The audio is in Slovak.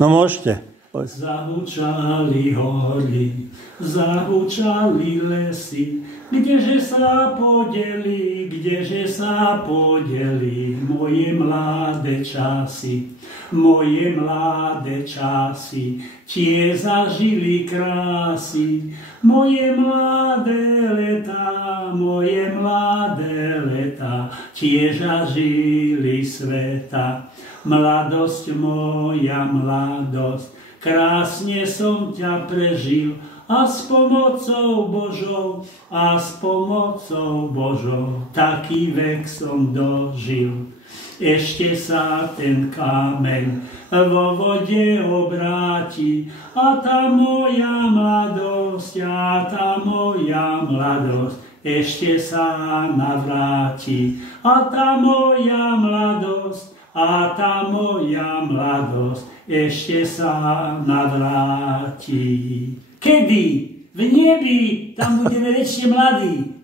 No môžete. Zahučali hory, zahučali lesy, kdeže sa podeli moje mladé časy. Moje mladé časy, tie zažili krásy, moje mladé leta, tie zažili sveta. Mladosť moja, mladosť, krásne som ťa prežil, a s pomocou Božou, taký vek som dožil. Ešte sa ten kameň vo vode obráti, a tá moja mladosť, ešte sa navráti. A tá moja mladosť, ešte sa navráti. Kedy? V nebi, tam budeme väčšie mladí.